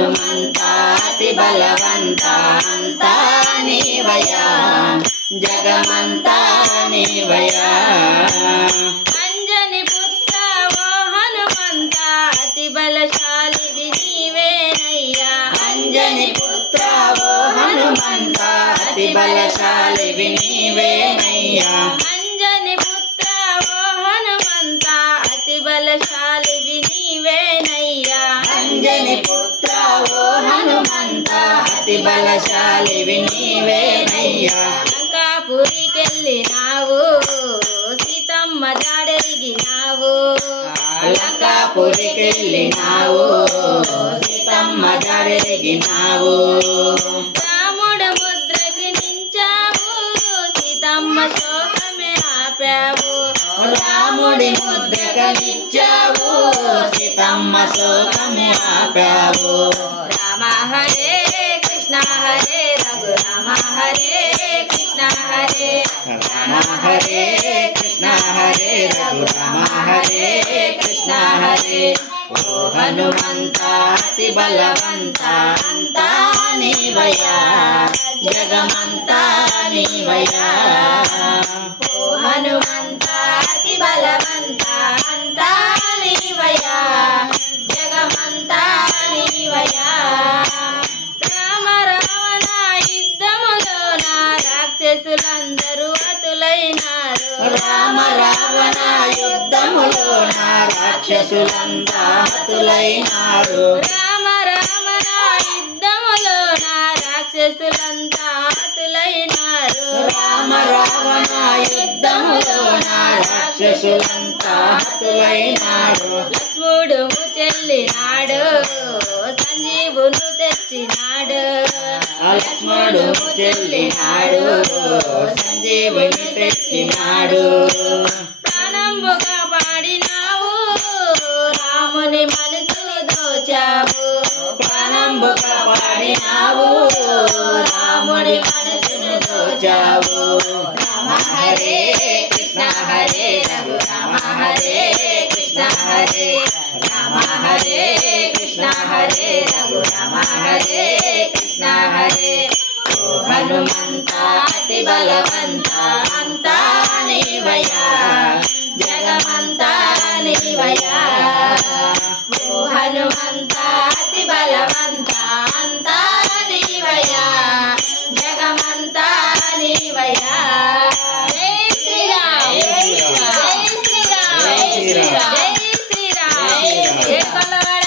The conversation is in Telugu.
హనుమంత అతి బలవంత అంతా నీవయ్యా జగమంతా నీవయ్యా అంజని పుత్ర ఓ హనుమంత అతి బలశాలివి నీవేనయ్యా అంజని పుత్ర ఓ హనుమంత అతి బలశాలివి నీవేనయ్యా అంజని పుత్ర ఓ హనుమంత అతి బలశాలివి నీవేనయ్యా అంజని పుత్ర ఓ హనుమంత అతి బలశాలివి నీవేనయ్యా లంకాపురికెళ్ళినావు సీతమ్మ జాడెరిగినావు లంకాపురికెళ్ళినావు సీతమ్మ జాడెరిగినావు రాముడు ముద్రకి నించావు సీతమ్మ శోకమే ఆపావు రాముడి ముద్రకనిచ్చావు సీతమ్మ శోకమే ఆపావు రామ హరే కృష్ణ హరే రఘురామ హరే కృష్ణ హరే రామ హరే కృష్ణ హరే రఘురామ హరే కృష్ణ హరే ఓ హనుమంత అతి బలవంత అంతా నీవయ్యా జగమంతా నీవయ్యా ఓ హనుమంత అతి బలవంత అంతా నీవయ్యా జగమంతా నీవయ్యా రామ రావణ యుద్ధములోన రాక్షసులందరూ అతులైనారు రామ రావణ యుద్ధములోన రాక్షసులంతా హతులైనారు రామ రావణ యుద్ధములోన రాక్షసులంతా అతులైనారు రామ రావణ యుద్ధములోన రాక్షసులంతా హతులైనారు లక్ష్ముడు చెల్లినాడు సంజీవును తెచ్చినాడు లక్ష్మణుడు చెల్లినాడు సంజీవుని తెచ్చినాడు ప్రాణంబుగా పాడినావు రాముని మనసు దోచావు ప్రాణంబుగా పాడినావు రాముడి మనసును దోచావు రామ హరే కృష్ణ హరే రఘురామ హరే కృష్ణ హరే రామ హరే కృష్ణ హరే రఘురామ హరే కృష్ణ హరే ఓ హనుమంత అతి బలవంత అంతా నీవయ్యా జగమంతా నీవయ్యా ఓ హనుమంత అతి బలవంత అంతా నీవయ్యా జగమంతా నీవయ్యా జై శ్రీరామ్ జై శ్రీరామ్ జై శ్రీరామ్ జై శ్రీరామ్ జై కొల్లవాడ